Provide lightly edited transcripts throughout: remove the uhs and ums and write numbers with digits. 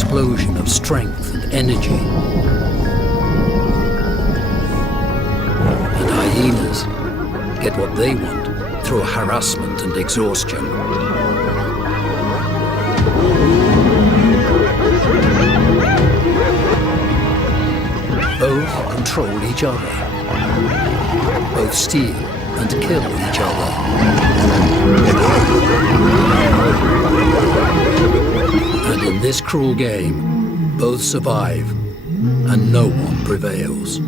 explosion of strength and energy. And hyenas get what they want through harassment and exhaustion. Both control each other. Both steal and kill each other. And in this cruel game, both survive, and no one prevails.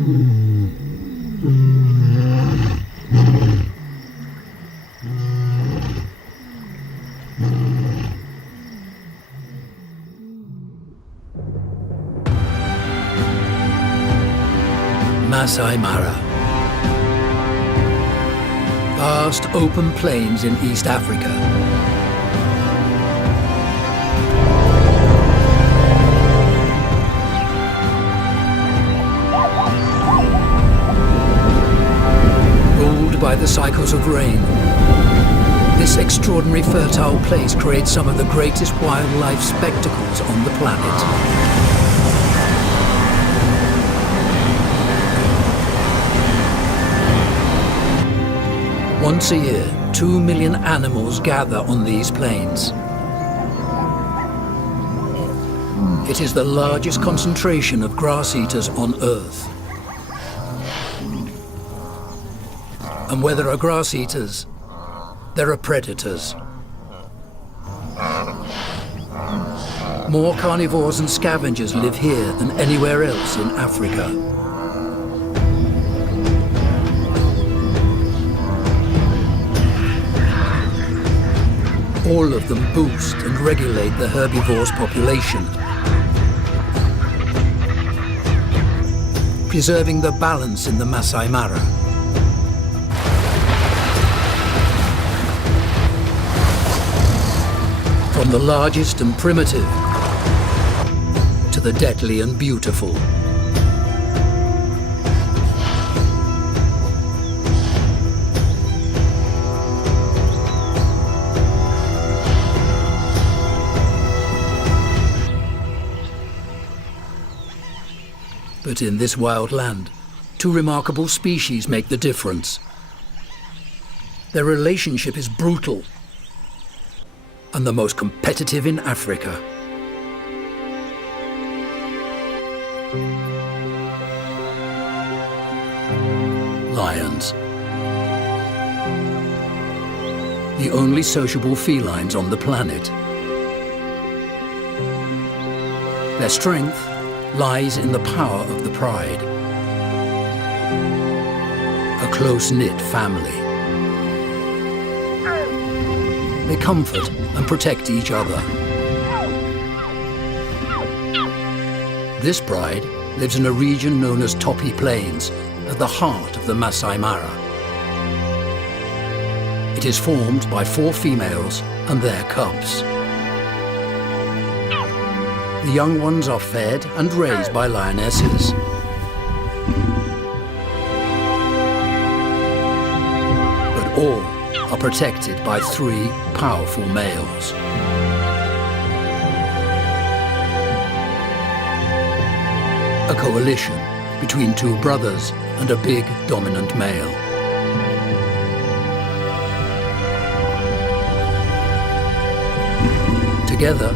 Masai Mara. Vast open plains in East Africa. Ruled by the cycles of rain, this extraordinary fertile place creates some of the greatest wildlife spectacles on the planet. Once a year, 2 million animals gather on these plains. It is the largest concentration of grass-eaters on Earth. And where there are grass-eaters, there are predators. More carnivores and scavengers live here than anywhere else in Africa. All of them boost and regulate the herbivore's population, preserving the balance in the Masai Mara. From the largest and primitive to the deadly and beautiful. But in this wild land, two remarkable species make the difference. Their relationship is brutal and the most competitive in Africa. Lions. The only sociable felines on the planet. Their strength lies in the power of the pride. A close-knit family. They comfort and protect each other. This pride lives in a region known as Topi Plains, at the heart of the Masai Mara. It is formed by 4 females and their cubs. The young ones are fed and raised by lionesses. But all are protected by 3 powerful males. A coalition between 2 brothers and a big dominant male. Together,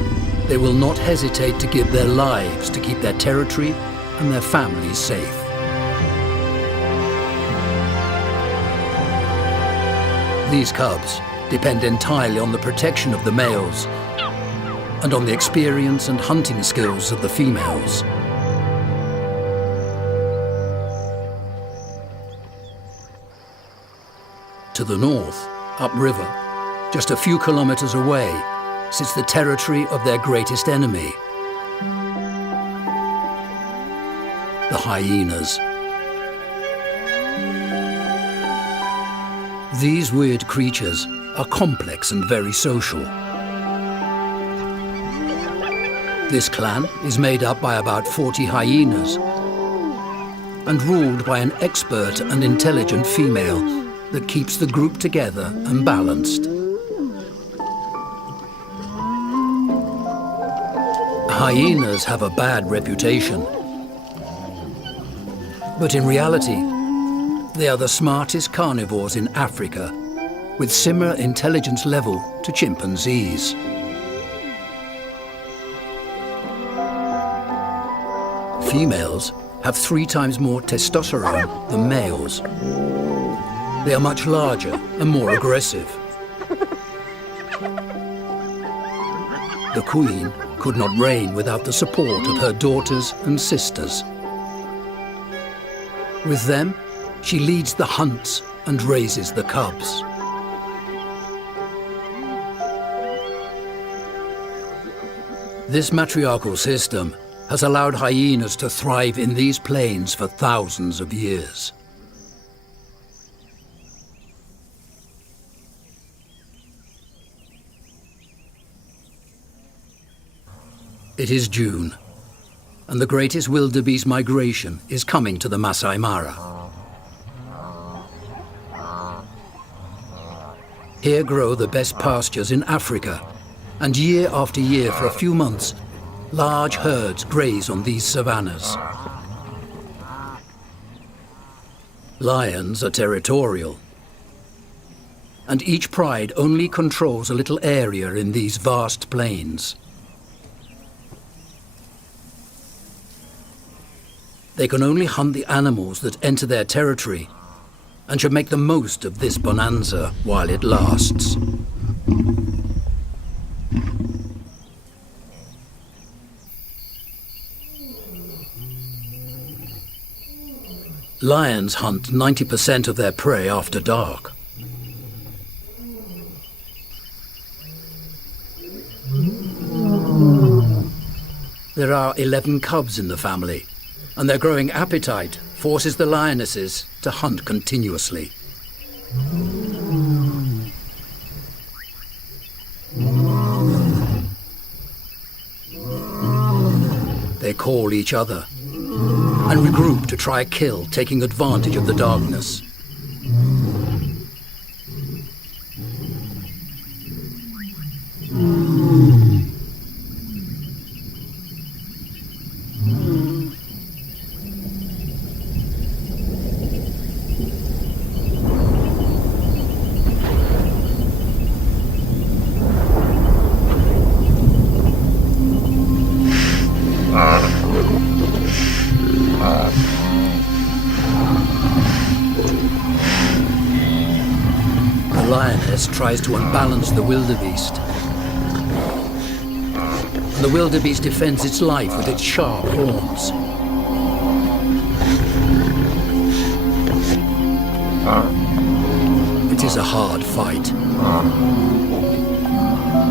they will not hesitate to give their lives to keep their territory and their families safe. These cubs depend entirely on the protection of the males and on the experience and hunting skills of the females. To the north, upriver, just a few kilometers away, sits the territory of their greatest enemy, the hyenas. These weird creatures are complex and very social. This clan is made up by about 40 hyenas and ruled by an expert and intelligent female that keeps the group together and balanced. Hyenas have a bad reputation. But in reality, they are the smartest carnivores in Africa, with similar intelligence level to chimpanzees. Females have 3 times more testosterone than males. They are much larger and more aggressive. The queen could not reign without the support of her daughters and sisters. With them, she leads the hunts and raises the cubs. This matriarchal system has allowed hyenas to thrive in these plains for thousands of years. It is June, and the greatest wildebeest migration is coming to the Masai Mara. Here grow the best pastures in Africa, and year after year for a few months, large herds graze on these savannas. Lions are territorial, and each pride only controls a little area in these vast plains. They can only hunt the animals that enter their territory and should make the most of this bonanza while it lasts. Lions hunt 90% of their prey after dark. There are 11 cubs in the family, and their growing appetite forces the lionesses to hunt continuously. They call each other and regroup to try a kill, taking advantage of the darkness. The lioness tries to unbalance the wildebeest. And the wildebeest defends its life with its sharp horns. It is a hard fight,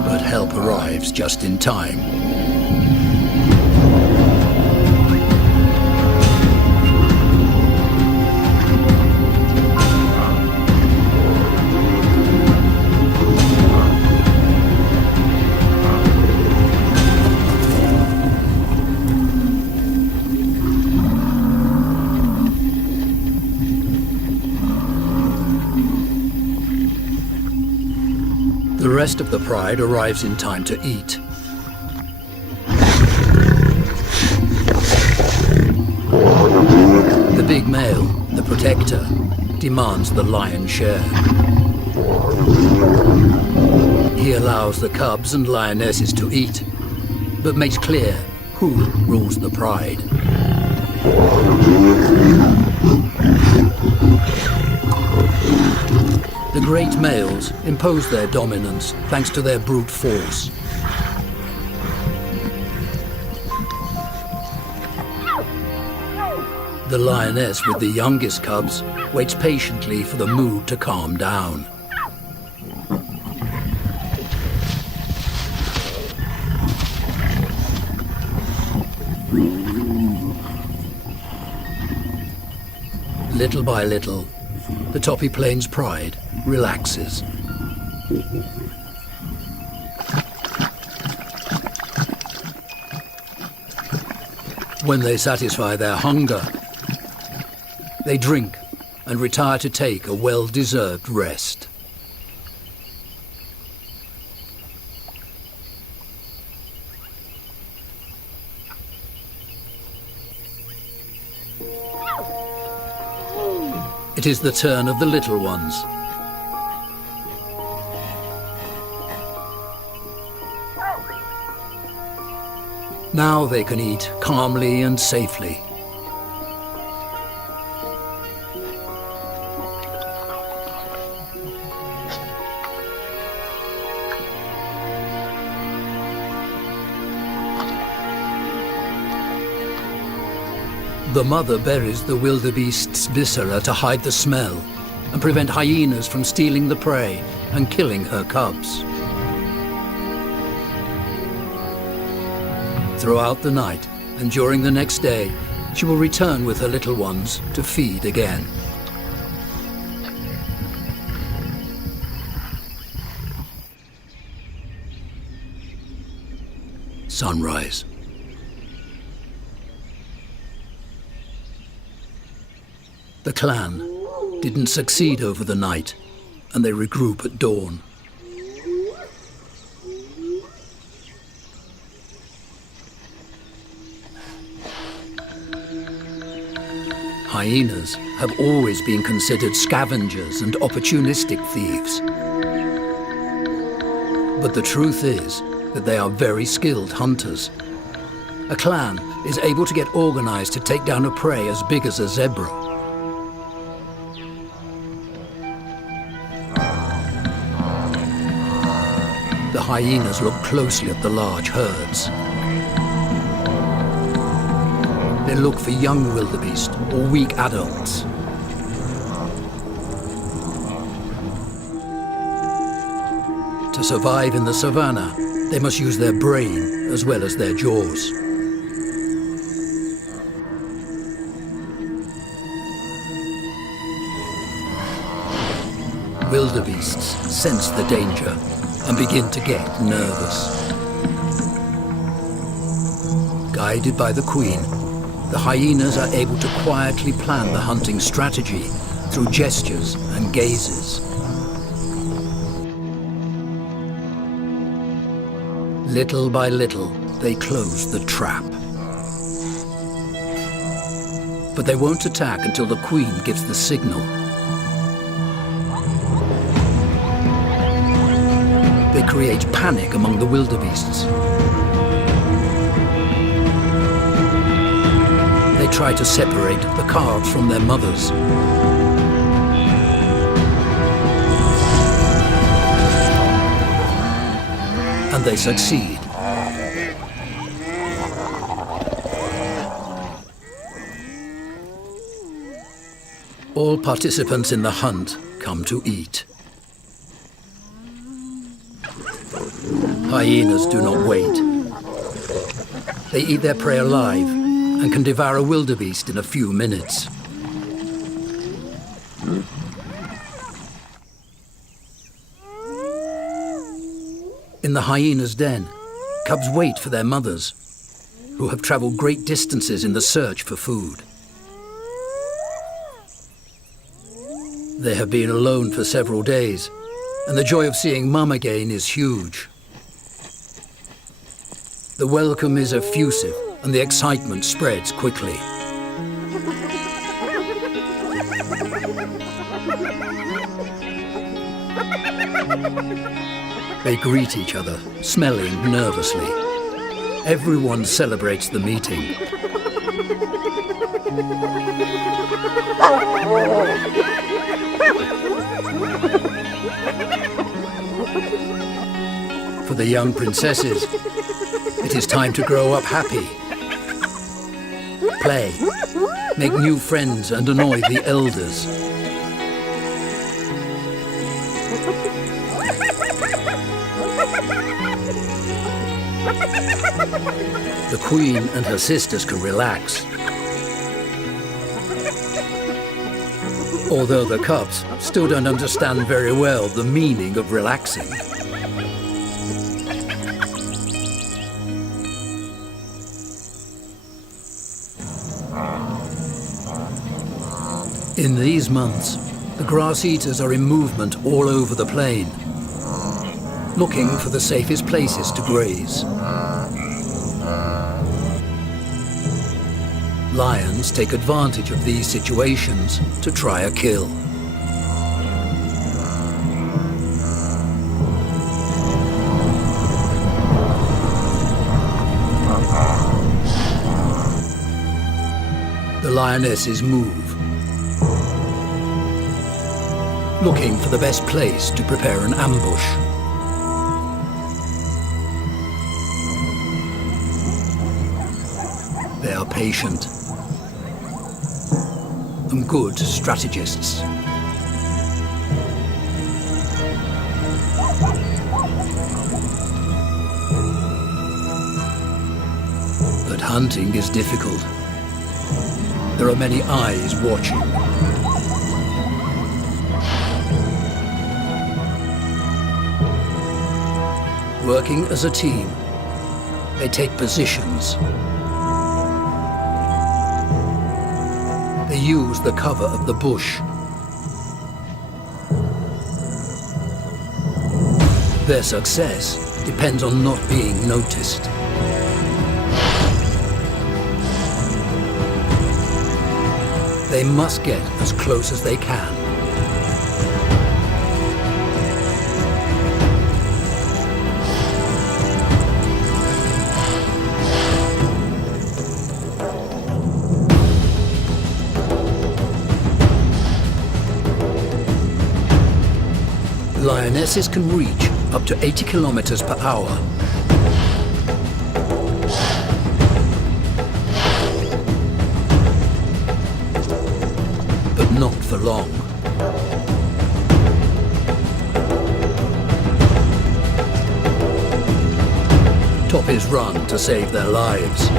but help arrives just in time. The rest of the pride arrives in time to eat. The big male, the protector, demands the lion's share. He allows the cubs and lionesses to eat, but makes clear who rules the pride. The great males impose their dominance thanks to their brute force. The lioness with the youngest cubs waits patiently for the mood to calm down. Little by little, the Toppy Plains pride relaxes. When they satisfy their hunger, they drink and retire to take a well-deserved rest. It is the turn of the little ones. Now they can eat calmly and safely. The mother buries the wildebeest's viscera to hide the smell and prevent hyenas from stealing the prey and killing her cubs. Throughout the night and during the next day, she will return with her little ones to feed again. Sunrise. The clan didn't succeed over the night, and they regroup at dawn. Hyenas have always been considered scavengers and opportunistic thieves. But the truth is that they are very skilled hunters. A clan is able to get organized to take down a prey as big as a zebra. The hyenas look closely at the large herds. They look for young wildebeest or weak adults. To survive in the savannah, they must use their brain as well as their jaws. Wildebeests sense the danger and begin to get nervous. Guided by the queen, the hyenas are able to quietly plan the hunting strategy through gestures and gazes. Little by little, they close the trap. But they won't attack until the queen gives the signal. They create panic among the wildebeests. They try to separate the calves from their mothers. And they succeed. All participants in the hunt come to eat. Hyenas do not wait. They eat their prey alive and can devour a wildebeest in a few minutes. In the hyena's den, cubs wait for their mothers, who have traveled great distances in the search for food. They have been alone for several days, and the joy of seeing mum again is huge. The welcome is effusive, and the excitement spreads quickly. They greet each other, smelling nervously. Everyone celebrates the meeting. For the young princesses, it is time to grow up happy. Play, make new friends and annoy the elders. The queen and her sisters can relax. Although the cubs still don't understand very well the meaning of relaxing. In these months, the grass-eaters are in movement all over the plain, looking for the safest places to graze. Lions take advantage of these situations to try a kill. The lionesses move, looking for the best place to prepare an ambush. They are patient and good strategists. But hunting is difficult. There are many eyes watching. Working as a team, they take positions. They use the cover of the bush. Their success depends on not being noticed. They must get as close as they can. Lionesses can reach up to 80 kilometers per hour. But not for long. Toppies run to save their lives.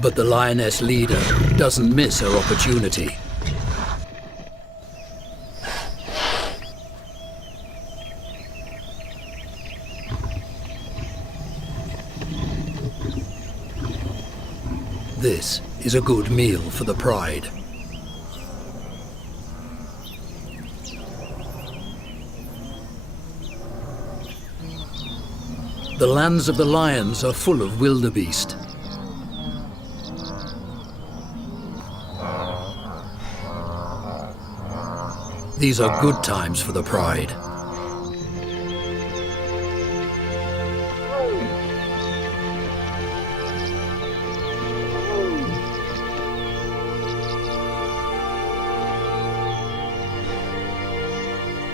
But the lioness leader doesn't miss her opportunity. This is a good meal for the pride. The lands of the lions are full of wildebeest. These are good times for the pride.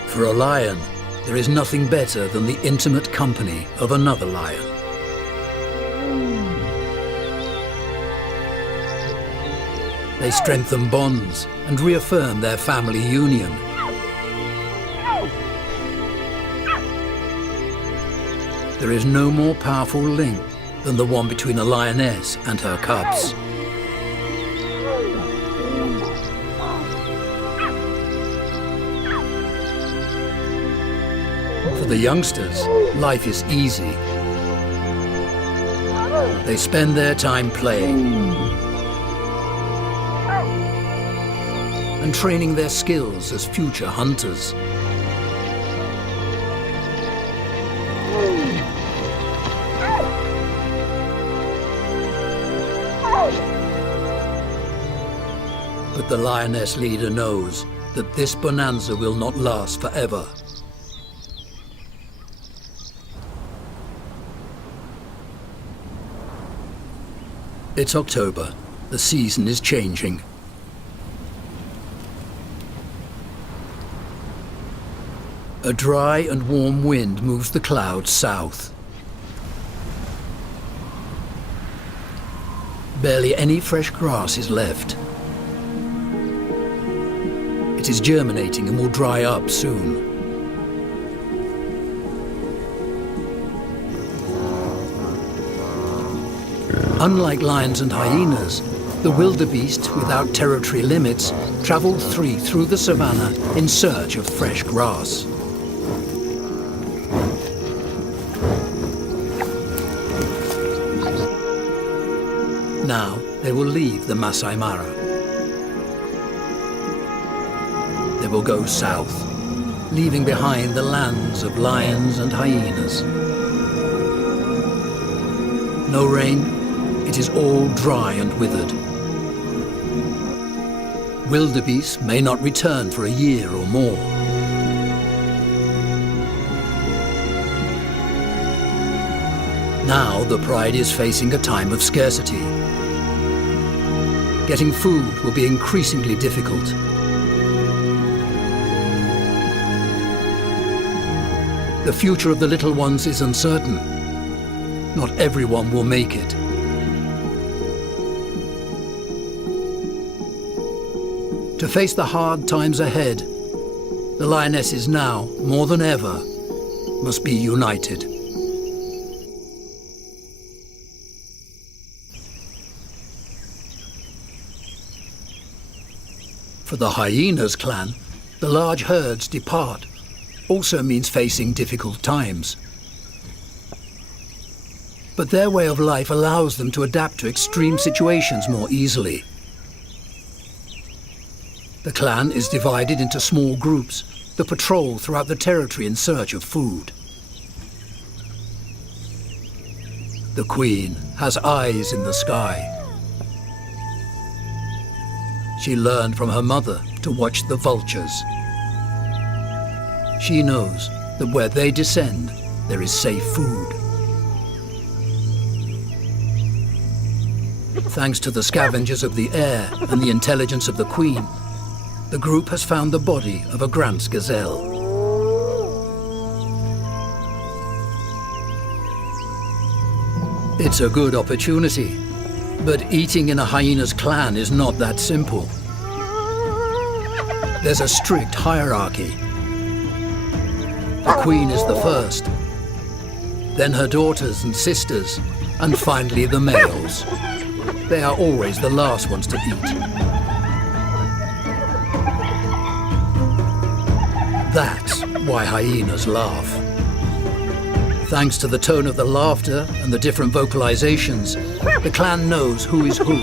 For a lion, there is nothing better than the intimate company of another lion. They strengthen bonds and reaffirm their family union. There is no more powerful link than the one between a lioness and her cubs. For the youngsters, life is easy. They spend their time playing and training their skills as future hunters. But the lioness leader knows that this bonanza will not last forever. It's October. The season is changing. A dry and warm wind moves the clouds south. Barely any fresh grass is left. It is germinating and will dry up soon. Unlike lions and hyenas, the wildebeest, without territory limits, travel free through the savannah in search of fresh grass. Now they will leave the Masai Mara. will go south, leaving behind the lands of lions and hyenas. No rain, it is all dry and withered. Wildebeest may not return for a year or more. Now the pride is facing a time of scarcity. Getting food will be increasingly difficult. The future of the little ones is uncertain. Not everyone will make it. To face the hard times ahead, the lionesses now, more than ever, must be united. For the Hyenas clan, the large herds depart also means facing difficult times. But their way of life allows them to adapt to extreme situations more easily. The clan is divided into small groups that patrol throughout the territory in search of food. The queen has eyes in the sky. She learned from her mother to watch the vultures. She knows that where they descend, there is safe food. Thanks to the scavengers of the air and the intelligence of the queen, the group has found the body of a Grant's gazelle. It's a good opportunity, but eating in a hyena's clan is not that simple. There's a strict hierarchy. The queen is the first, then her daughters and sisters, and finally the males. They are always the last ones to eat. That's why hyenas laugh. Thanks to the tone of the laughter and the different vocalizations, the clan knows who is who,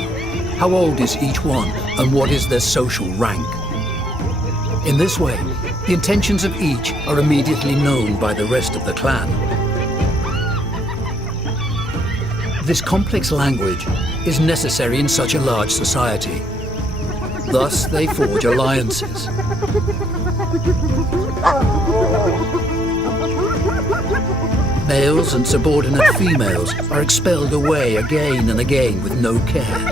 how old is each one, and what is their social rank. In this way, the intentions of each are immediately known by the rest of the clan. This complex language is necessary in such a large society. Thus, they forge alliances. Males and subordinate females are expelled away again and again with no care.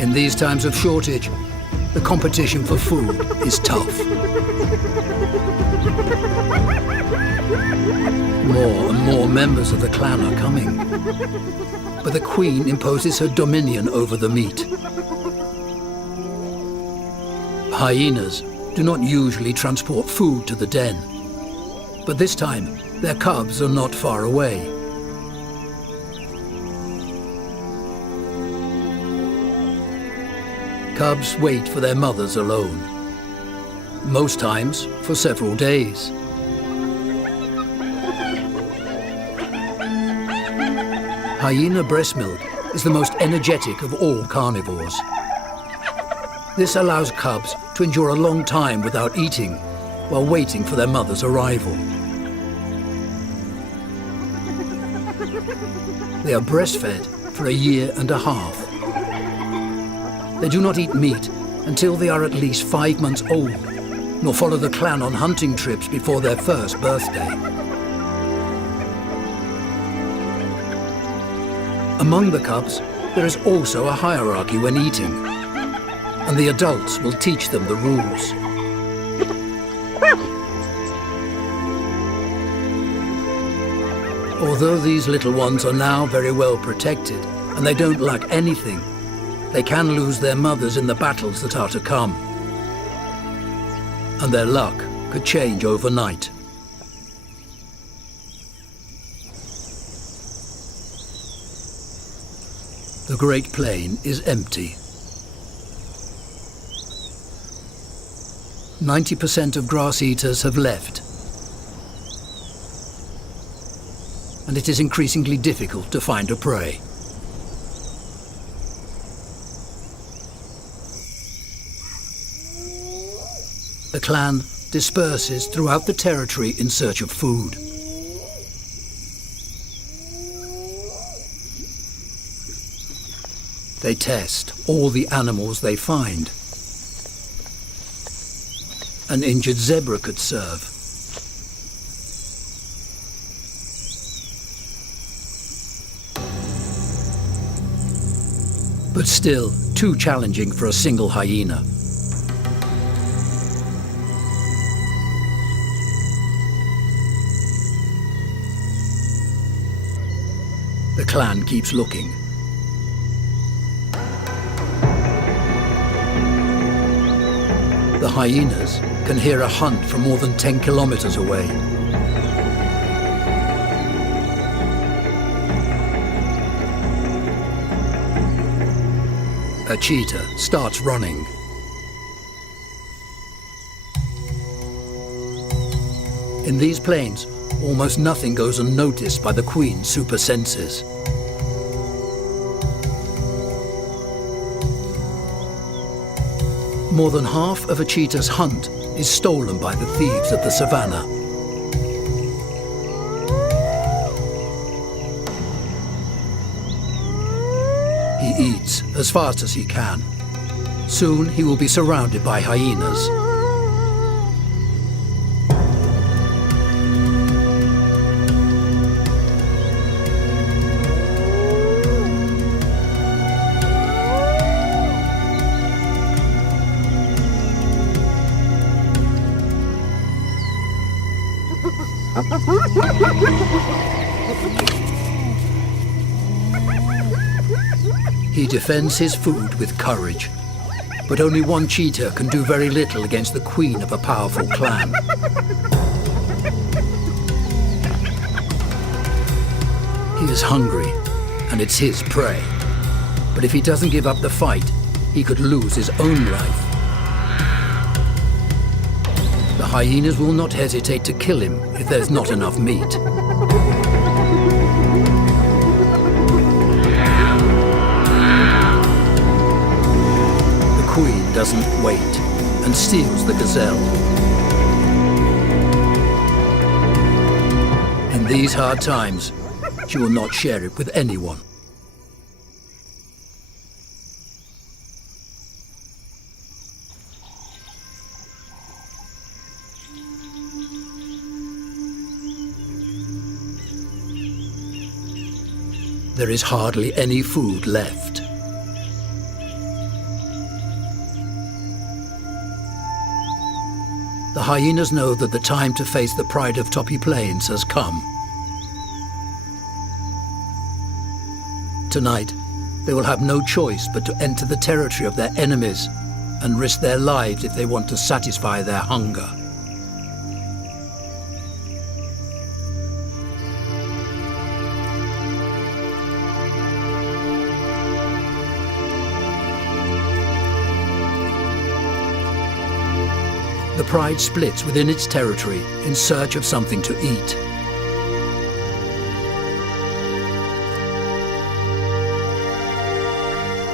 In these times of shortage, the competition for food is tough. More and more members of the clan are coming, but the queen imposes her dominion over the meat. Hyenas do not usually transport food to the den, but this time their cubs are not far away. Cubs wait for their mothers alone, most times for several days. Hyena breast milk is the most energetic of all carnivores. This allows cubs to endure a long time without eating while waiting for their mother's arrival. They are breastfed for a year and a half. They do not eat meat until they are at least 5 months old, nor follow the clan on hunting trips before their first birthday. Among the cubs, there is also a hierarchy when eating, and the adults will teach them the rules. Although these little ones are now very well protected, and they don't lack anything, they can lose their mothers in the battles that are to come. And their luck could change overnight. The Great Plain is empty. 90% of grass eaters have left, and it is increasingly difficult to find a prey. The clan disperses throughout the territory in search of food. They test all the animals they find. An injured zebra could serve. But still too challenging for a single hyena. The clan keeps looking. The hyenas can hear a hunt from more than 10 kilometers away. A cheetah starts running. In these plains, almost nothing goes unnoticed by the queen's super senses. More than half of a cheetah's hunt is stolen by the thieves of the savannah. He eats as fast as he can. Soon he will be surrounded by hyenas. He defends his food with courage, but only one cheetah can do very little against the queen of a powerful clan. He is hungry, and it's his prey. But if he doesn't give up the fight, he could lose his own life. The hyenas will not hesitate to kill him if there's not enough meat. The queen doesn't wait and steals the gazelle. In these hard times, she will not share it with anyone. There is hardly any food left. The hyenas know that the time to face the pride of Toppy Plains has come. Tonight, they will have no choice but to enter the territory of their enemies and risk their lives if they want to satisfy their hunger. The pride splits within its territory in search of something to eat.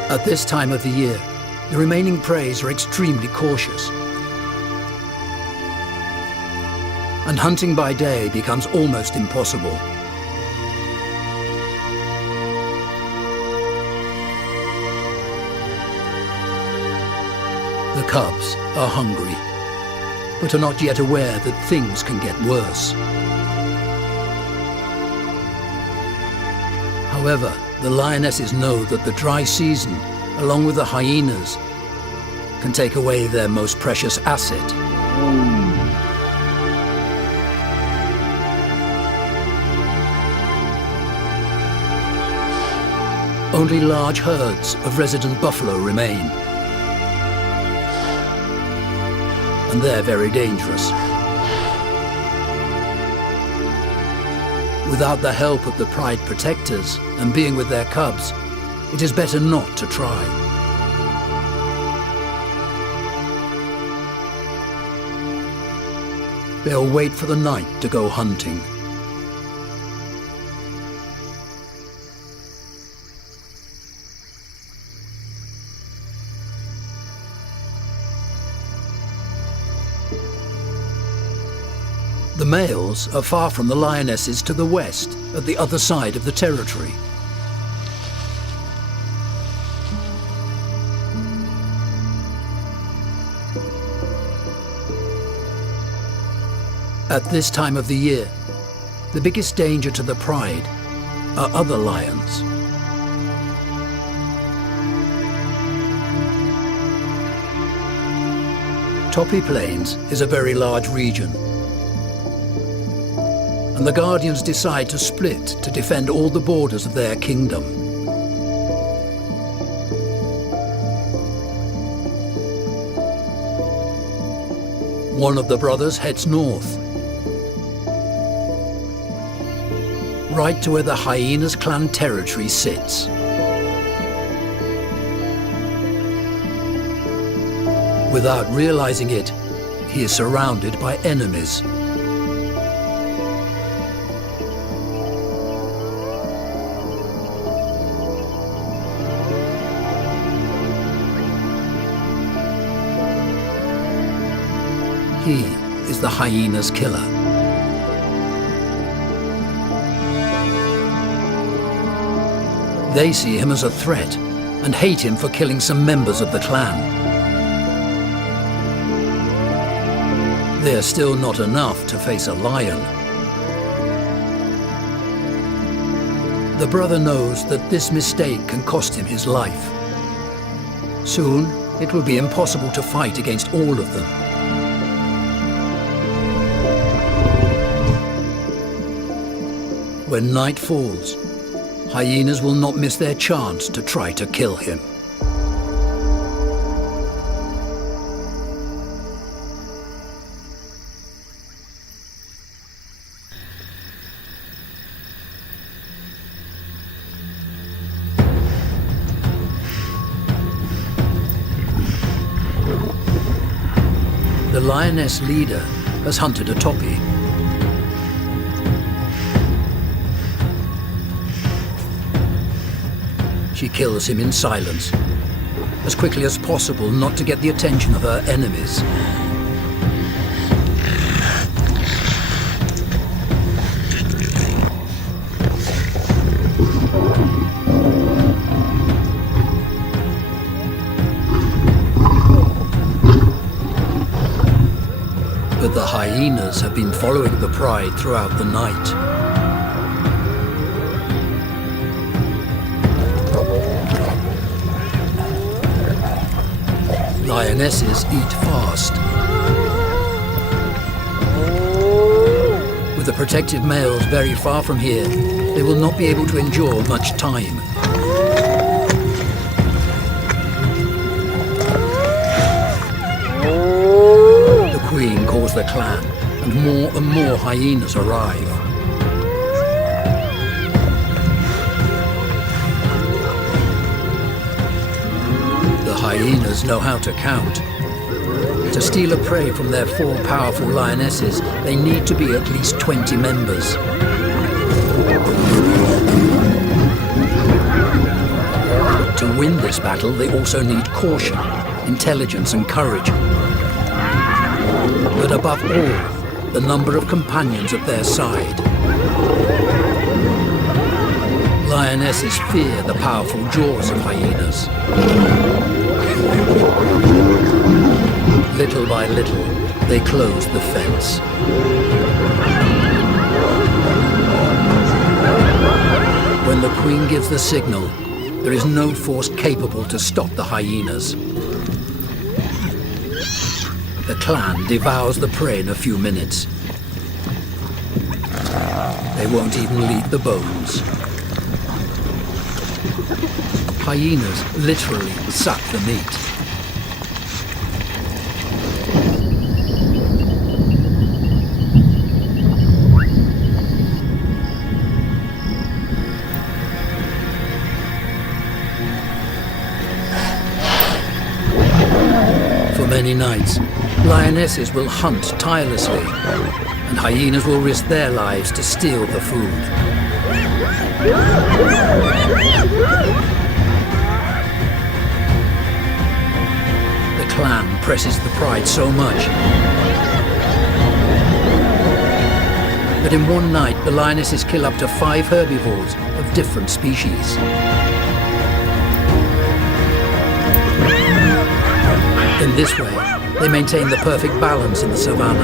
At this time of the year, the remaining preys are extremely cautious. And hunting by day becomes almost impossible. The cubs are hungry, but are not yet aware that things can get worse. However, the lionesses know that the dry season, along with the hyenas, can take away their most precious asset. Only large herds of resident buffalo remain. And they're very dangerous. Without the help of the pride protectors and being with their cubs, it is better not to try. They'll wait for the night to go hunting. The males are far from the lionesses to the west, at the other side of the territory. At this time of the year, the biggest danger to the pride are other lions. Toppy Plains is a very large region, and the Guardians decide to split to defend all the borders of their kingdom. One of the brothers heads north, right to where the Hyenas clan territory sits. Without realizing it, he is surrounded by enemies. He is the hyena's killer. They see him as a threat and hate him for killing some members of the clan. They are still not enough to face a lion. The brother knows that this mistake can cost him his life. Soon, it will be impossible to fight against all of them. When night falls, hyenas will not miss their chance to try to kill him. The lioness leader has hunted a toppy. She kills him in silence, as quickly as possible not to get the attention of her enemies. But the hyenas have been following the pride throughout the night. Lionesses eat fast. With the protective males very far from here, they will not be able to endure much time. The queen calls the clan, and more hyenas arrive. Hyenas know how to count. To steal a prey from their 4 powerful lionesses, they need to be at least 20 members. To win this battle, they also need caution, intelligence and courage. But above all, the number of companions at their side. Lionesses fear the powerful jaws of hyenas. Little by little, they close the fence. When the queen gives the signal, there is no force capable to stop the hyenas. The clan devours the prey in a few minutes. They won't even eat the bones. Hyenas literally suck the meat. For many nights, lionesses will hunt tirelessly, and hyenas will risk their lives to steal the food. The clan presses the pride so much But in one night, the lionesses kill up to 5 herbivores of different species. In this way, they maintain the perfect balance in the savannah.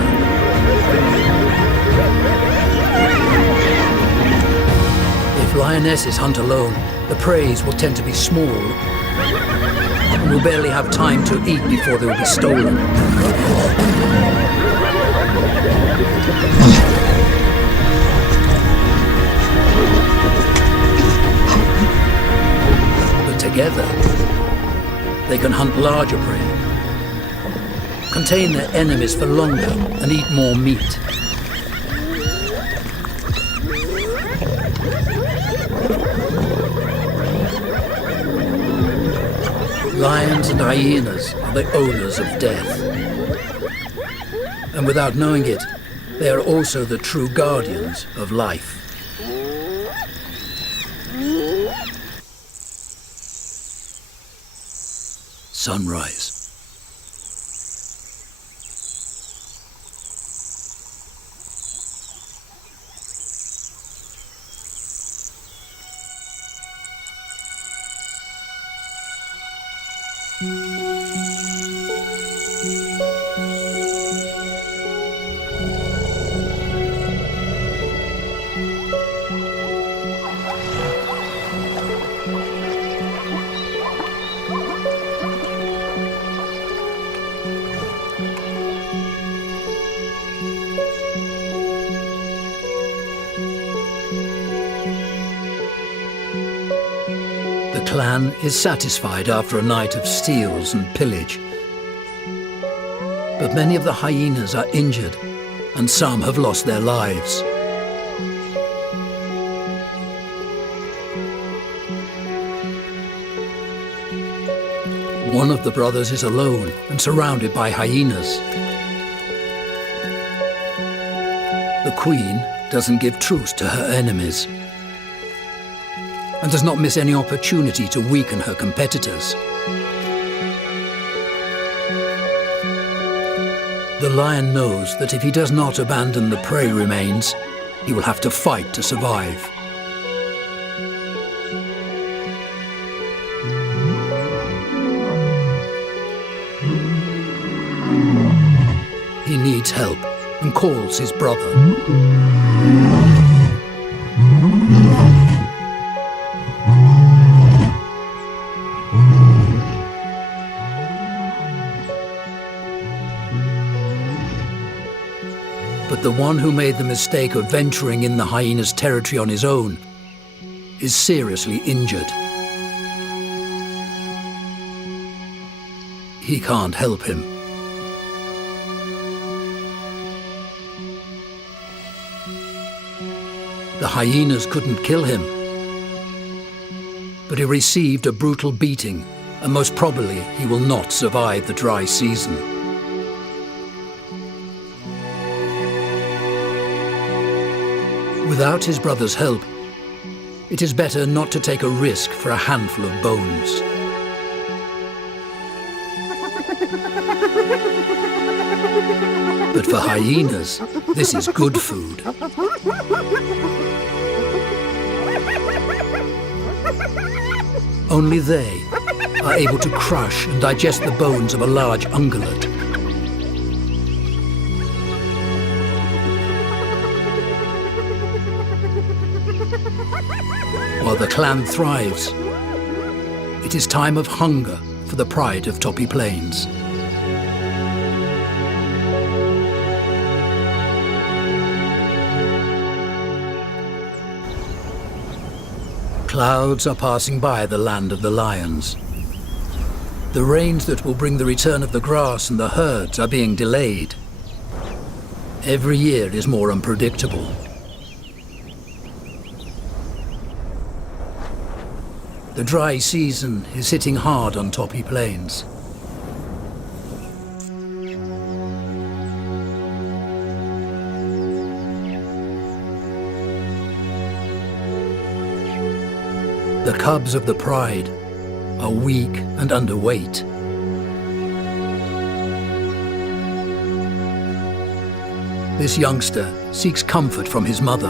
If lionesses hunt alone, the preys will tend to be small and will barely have time to eat before they will be stolen. But together, they can hunt larger prey, contain their enemies for longer, and eat more meat. Lions and hyenas are the owners of death. And without knowing it, they are also the true guardians of life. Sunrise. The clan is satisfied after a night of steals and pillage. But many of the hyenas are injured, and some have lost their lives. One of the brothers is alone and surrounded by hyenas. The queen doesn't give truce to her enemies and does not miss any opportunity to weaken her competitors. The lion knows that if he does not abandon the prey remains, he will have to fight to survive. He needs help and calls his brother. But the one who made the mistake of venturing in the hyena's territory on his own is seriously injured. He can't help him. The hyenas couldn't kill him, but he received a brutal beating, and most probably he will not survive the dry season. Without his brother's help, it is better not to take a risk for a handful of bones. But for hyenas, this is good food. Only they are able to crush and digest the bones of a large ungulate. While the clan thrives, it is time of hunger for the pride of Toppy Plains. Clouds are passing by the land of the lions. The rains that will bring the return of the grass and the herds are being delayed. Every year is more unpredictable. The dry season is hitting hard on Toppy Plains. The cubs of the pride are weak and underweight. This youngster seeks comfort from his mother.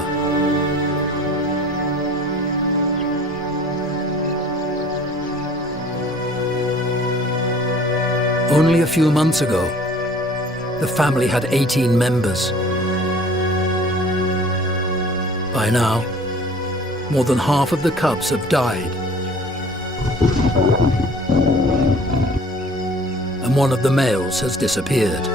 Only a few months ago, the family had 18 members. By now, more than half of the cubs have died. And one of the males has disappeared.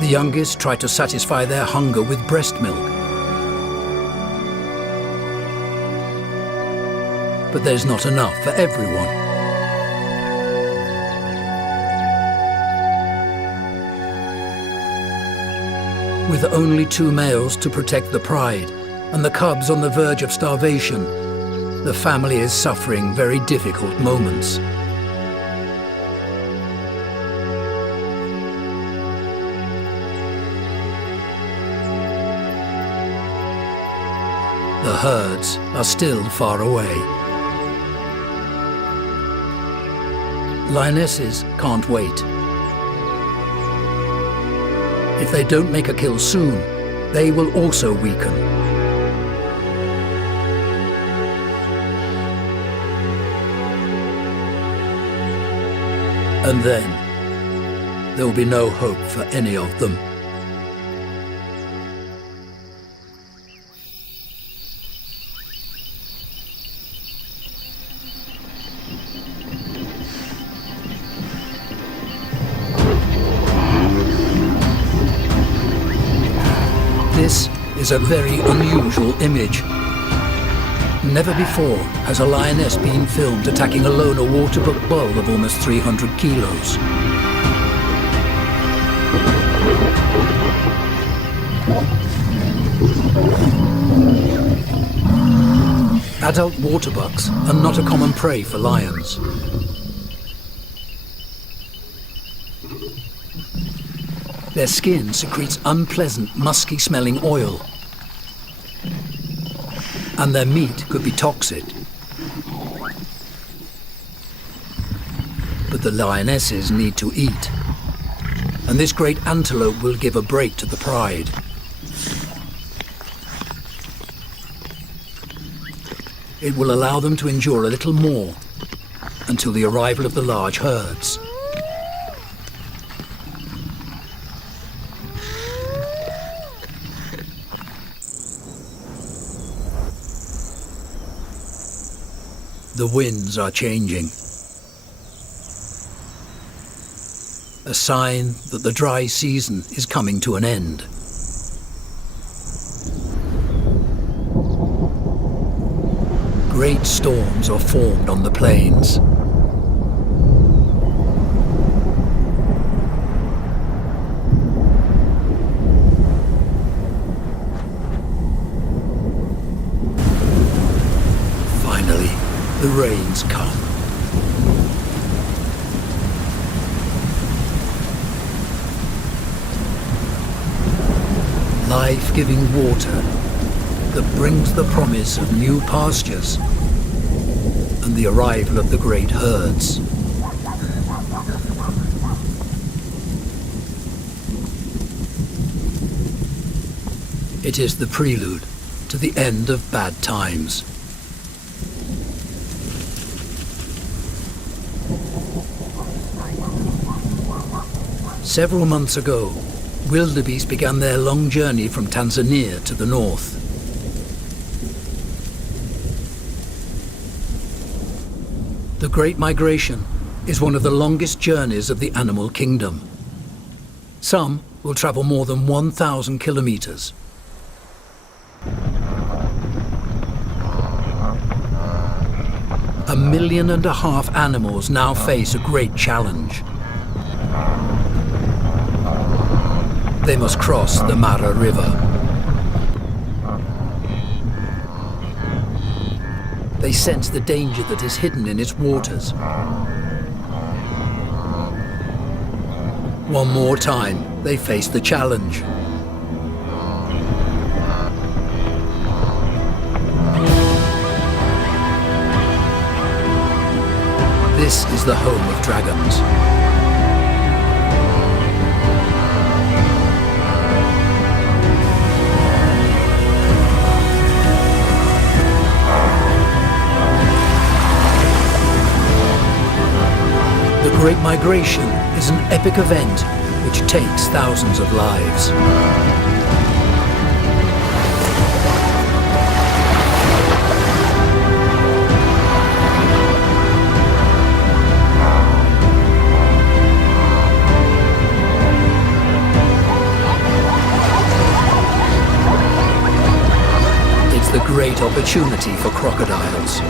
The youngest try to satisfy their hunger with breast milk. But there's not enough for everyone. With only 2 males to protect the pride, and the cubs on the verge of starvation, the family is suffering very difficult moments. The herds are still far away. Lionesses can't wait. If they don't make a kill soon, they will also weaken. And then, there will be no hope for any of them. This is a very unusual image. Never before has a lioness been filmed attacking alone a waterbuck bull of almost 300 kilos. Adult waterbucks are not a common prey for lions. Their skin secretes unpleasant, musky-smelling oil, and their meat could be toxic. But the lionesses need to eat, and this great antelope will give a break to the pride. It will allow them to endure a little more until the arrival of the large herds. The winds are changing. A sign that the dry season is coming to an end. Great storms are formed on the plains. Finally, the rains come. Life-giving water that brings the promise of new pastures and the arrival of the great herds. It is the prelude to the end of bad times. Several months ago, wildebeest began their long journey from Tanzania to the north. The Great Migration is one of the longest journeys of the animal kingdom. Some will travel more than 1,000 kilometers. A 1.5 million animals now face a great challenge. They must cross the Mara River. They sense the danger that is hidden in its waters. One more time, they face the challenge. This is the home of dragons. The Great Migration is an epic event which takes thousands of lives. It's the great opportunity for crocodiles.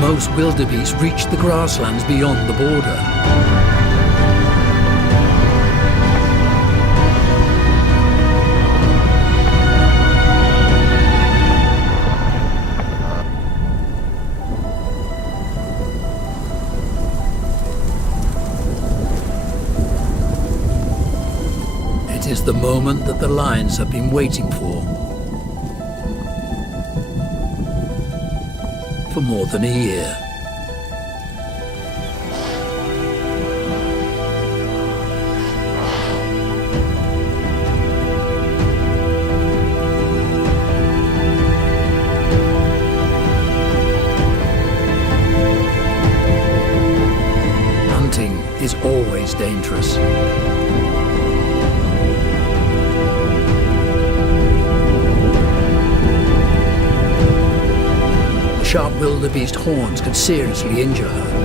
Most wildebeest reach the grasslands beyond the border. It is the moment that the lions have been waiting for more than a year. Hunting is always dangerous. Sharp wildebeest horns can seriously injure her.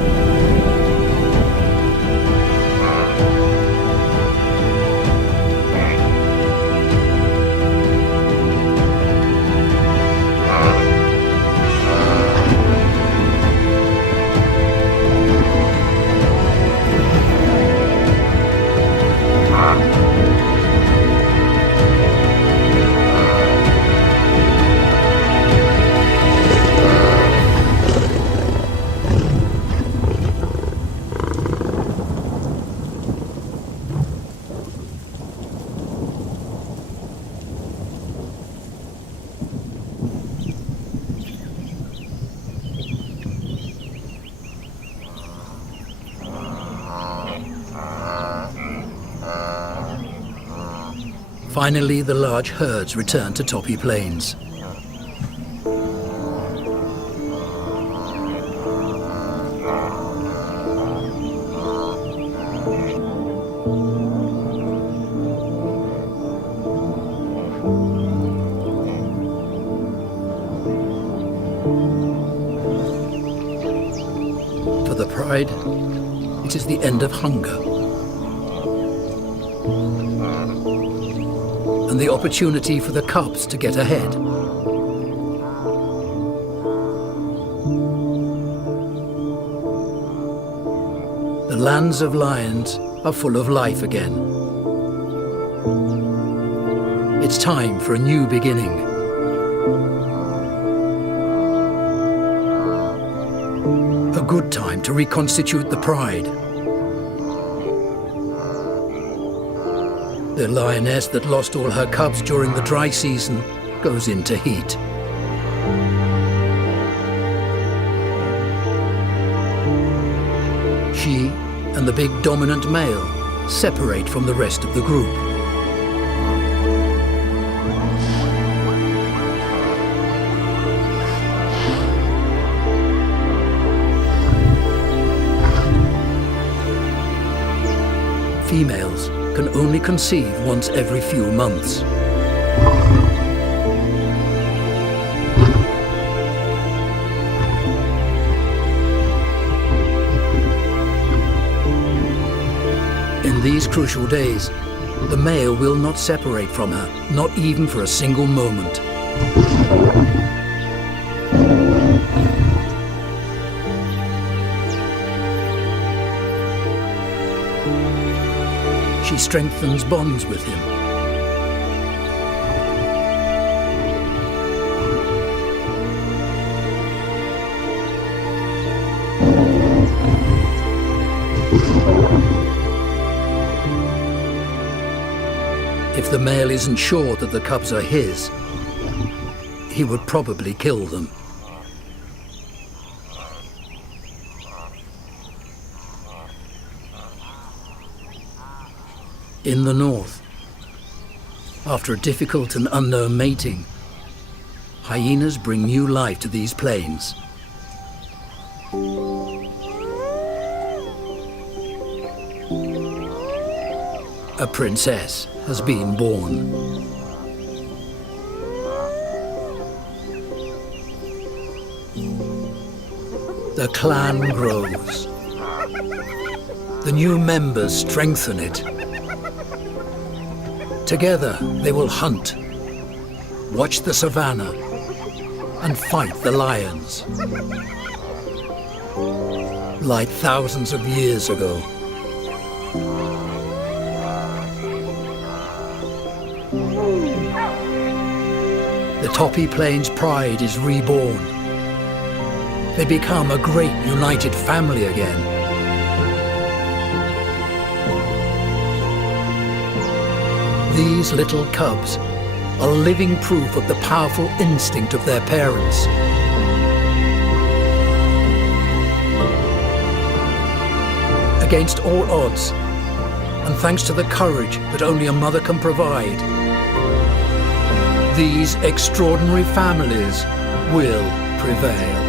Finally, the large herds return to toppy plains. For the pride, it is the end of hunger. And the opportunity for the cubs to get ahead. The lands of lions are full of life again. It's time for a new beginning. A good time to reconstitute the pride. The lioness that lost all her cubs during the dry season goes into heat. She and the big dominant male separate from the rest of the group. Females can only conceive once every few months. In these crucial days, the male will not separate from her, not even for a single moment. She strengthens bonds with him. If the male isn't sure that the cubs are his, he would probably kill them. In the north, after a difficult and unknown mating, hyenas bring new life to these plains. A princess has been born. The clan grows. The new members strengthen it. Together they will hunt, watch the Savannah, and fight the lions. Like thousands of years ago. The Topi Plains pride is reborn. They become a great united family again. These little cubs are living proof of the powerful instinct of their parents. Against all odds, and thanks to the courage that only a mother can provide, these extraordinary families will prevail.